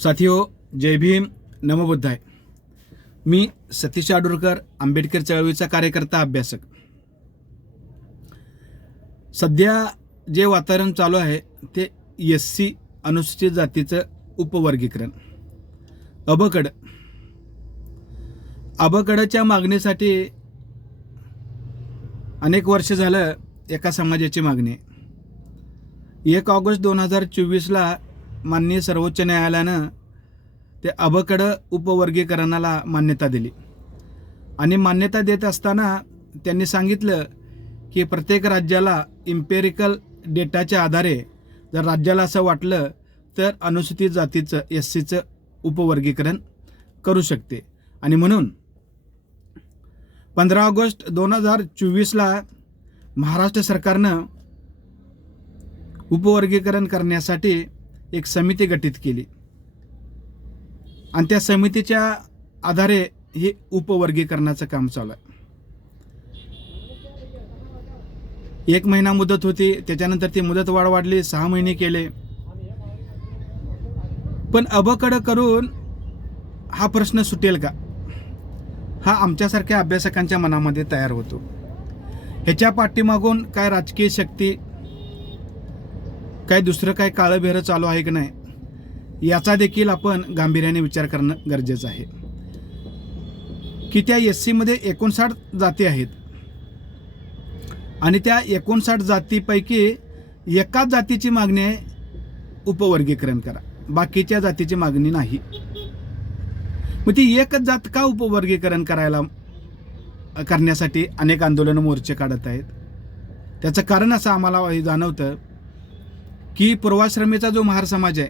साथियो, जय भीम, नमो बुद्धाय. मी सतीश आडुरकर, आंबेडकर चळवळीचा कार्यकर्ता, अभ्यासक. सध्या जे वातावरण चालू आहे ते SC अनुसूचित जातीचं उपवर्गीकरण. अबकडच्या मागणीसाठी अनेक वर्ष झालं एका समाजाची मागणी आहे. 1 ऑगस्ट 2024ला माननीय सर्वोच्च न्यायालयानं ते अबकड उपवर्गीकरणाला मान्यता दिली आणि मान्यता देत असताना त्यांनी सांगितलं की प्रत्येक राज्याला इम्पेरिकल डेटाच्या आधारे जर राज्याला असं वाटलं तर अनुसूचित जातीचं SCचं उपवर्गीकरण करू शकते. आणि म्हणून 15 ऑगस्ट 2024ला महाराष्ट्र सरकारनं उपवर्गीकरण करण्यासाठी एक समिती गठीत केली आणि त्या समितीच्या आधारे हे उपवर्गीकरणाचं काम चालू आहे. 1 महिना मुदत होती, त्याच्यानंतर ती मुदत वाढली, 6 महिने केले. पण अबकड करून हा प्रश्न सुटेल का, हा आमच्यासारख्या अभ्यासकांच्या मनामध्ये तयार होतो. ह्याच्या पाठीमागून काय राजकीय शक्ती, काय दुसरं काय काळं बेरं चालू आहे की नाही, याचा देखील आपण गांभीर्याने विचार करणं गरजेचं आहे. की त्या SC मध्ये 59 जाती आहेत आणि त्या 59 जातीपैकी एकाच जातीची मागणी आहे उपवर्गीकरण करा, बाकीच्या जातीची मागणी नाही. मग ती एकच जात का उपवर्गीकरण करण्यासाठी अनेक आंदोलनं, मोर्चे काढत आहेत? त्याचं कारण असं आम्हाला हे जाणवतं की पूर्वाश्रमीचा जो महार समाज आहे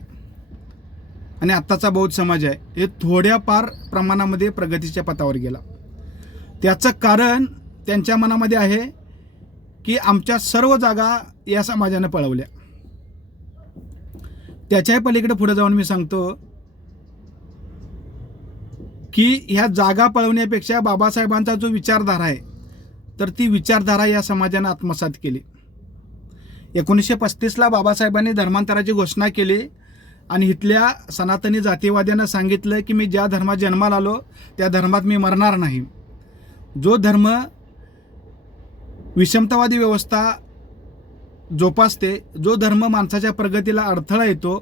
आणि आत्ताचा बौद्ध समाज आहे हे थोड्याफार प्रमाणामध्ये प्रगतीच्या पथावर गेला. त्याचं कारण त्यांच्या मनामध्ये आहे की आमच्या सर्व जागा या समाजानं पळवल्या. त्याच्याही पलीकडे पुढे जाऊन मी सांगतो की ह्या जागा पळवण्यापेक्षा बाबासाहेबांचा जो विचारधारा आहे तर ती विचारधारा या समाजानं आत्मसात केली. 1935ला बाबासाहेबांनी धर्मांतराची घोषणा केली आणि इथल्या सनातनी जातीवाद्यांना सांगितलं की मी ज्या धर्मात जन्माला आलो त्या धर्मात मी मरणार नाही. जो धर्म विषमतावादी व्यवस्था जोपासते, जो धर्म माणसाच्या प्रगतीला अडथळा येतो,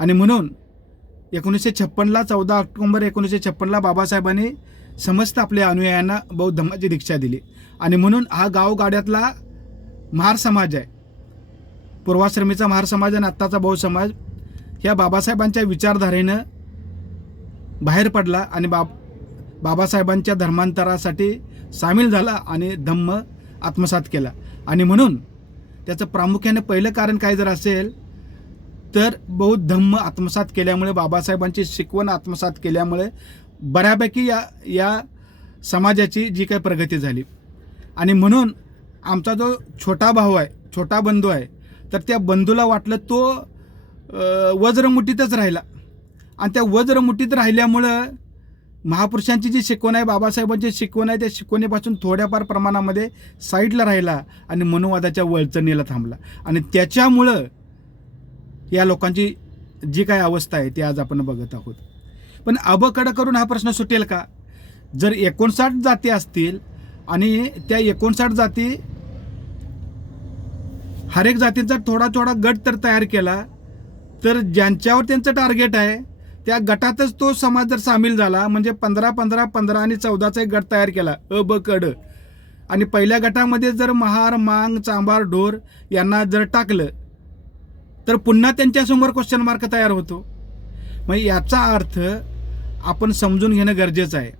आणि म्हणून 1956ला 14 ऑक्टोबर 1956ला बाबासाहेबांनी समस्त आपल्या अनुयायांना बौद्ध धर्माची दीक्षा दिली. आणि म्हणून हा गावगाड्यातला महार समाज आहे, पूर्वाश्रमीचा महार समाज आणि आत्ताचा बौद्ध समाज, ह्या बाबासाहेबांच्या विचारधारेनं बाहेर पडला आणि बाबासाहेबांच्या धर्मांतरासाठी सामील झाला आणि धम्म आत्मसात केला. आणि म्हणून त्याचं प्रामुख्याने पहिलं कारण काय जर असेल तर बौद्ध धम्म आत्मसात केल्यामुळे, बाबासाहेबांची शिकवण आत्मसात केल्यामुळे बऱ्यापैकी या समाजाची जी काही प्रगती झाली. आणि म्हणून आमचा जो छोटा भाऊ आहे, छोटा बंधू आहे, तर त्या बंधूला वाटलं तो वज्रमुठीतच राहिला आणि त्या वज्रमुठीत राहिल्यामुळं महापुरुषांची जी शिकवण आहे, बाबासाहेबांची शिकवण आहे, त्या शिकवणीपासून थोड्याफार प्रमाणामध्ये साईडला राहिला आणि मनुवादाच्या वळचणीला थांबला. आणि त्याच्यामुळं या लोकांची जी काही अवस्था आहे ती आज आपण बघत आहोत. पण अबकड करून हा प्रश्न सुटेल का? जर 59 जाती असतील आणि त्या 59 जाती हर एक जातींचा थोडा थोडा गट तर तयार केला तर ज्यांच्यावर त्यांचं टार्गेट आहे त्या गटातच तो समाज जर सामील झाला, म्हणजे 15, 15, 15 आणि 14चा एक गट तयार केला अबकड, आणि पहिल्या गटामध्ये जर महार, मांग, चांभार, ढोर यांना जर टाकलं तर पुन्हा त्यांच्यासमोर क्वेश्चन मार्क तयार होतो. मग याचा अर्थ आपण समजून घेणं गरजेचं आहे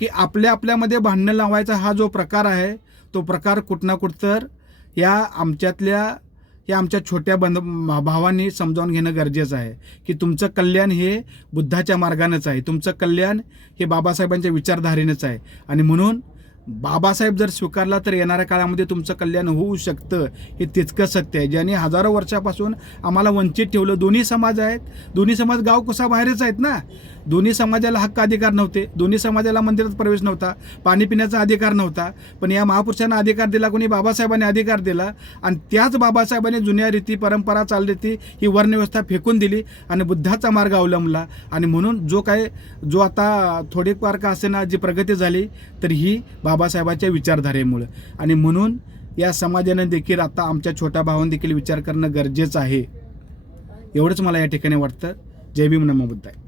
की आपल्यामध्ये भांडणं लावायचा हा जो प्रकार आहे तो प्रकार कुठं ना कुठं तर आमच्या छोट्या भावांनी समजावून घेणं गरजेचं आहे की तुमचं कल्याण हे बुद्धाच्या मार्गानंच आहे, तुमचं कल्याण हे बाबासाहेबांच्या विचारधारेनंच आहे. आणि म्हणून बाबासाहेब जर स्वीकारला तर येणाऱ्या काळामध्ये तुमचं कल्याण होऊ शकतं, हे तितकं सत्य आहे. ज्यांनी हजारो वर्षापासून आम्हाला वंचित ठेवलं. दोन्ही समाज आहेत, दोन्ही समाज गाव कुसा बाहेरच आहेत ना. दोन्ही समाजाला हक्क अधिकार नव्हते, दोन्ही समाजाला मंदिरात प्रवेश नव्हता, पाणी पिण्याचा अधिकार नव्हता, पण या महापुरुषांना अधिकार दिला कोणी? बाबासाहेबांनी अधिकार दिला. आणि त्याच बाबासाहेबांनी जुन्या रीती परंपरा चालरीती ही वर्णव्यवस्था फेकून दिली आणि बुद्धाचा मार्ग अवलंबला. आणि म्हणून जो आता थोडीफार का असेना जी प्रगती झाली तर ही बाबासाहेबांच्या विचारधारेमुळे. आणि म्हणून या समाजाने देखील आता आमच्या छोट्या भावांनी देखील विचार करणं गरजेचं आहे. एवढंच मला या ठिकाणी वाटतं. जय भीम, नमो बुद्धाय.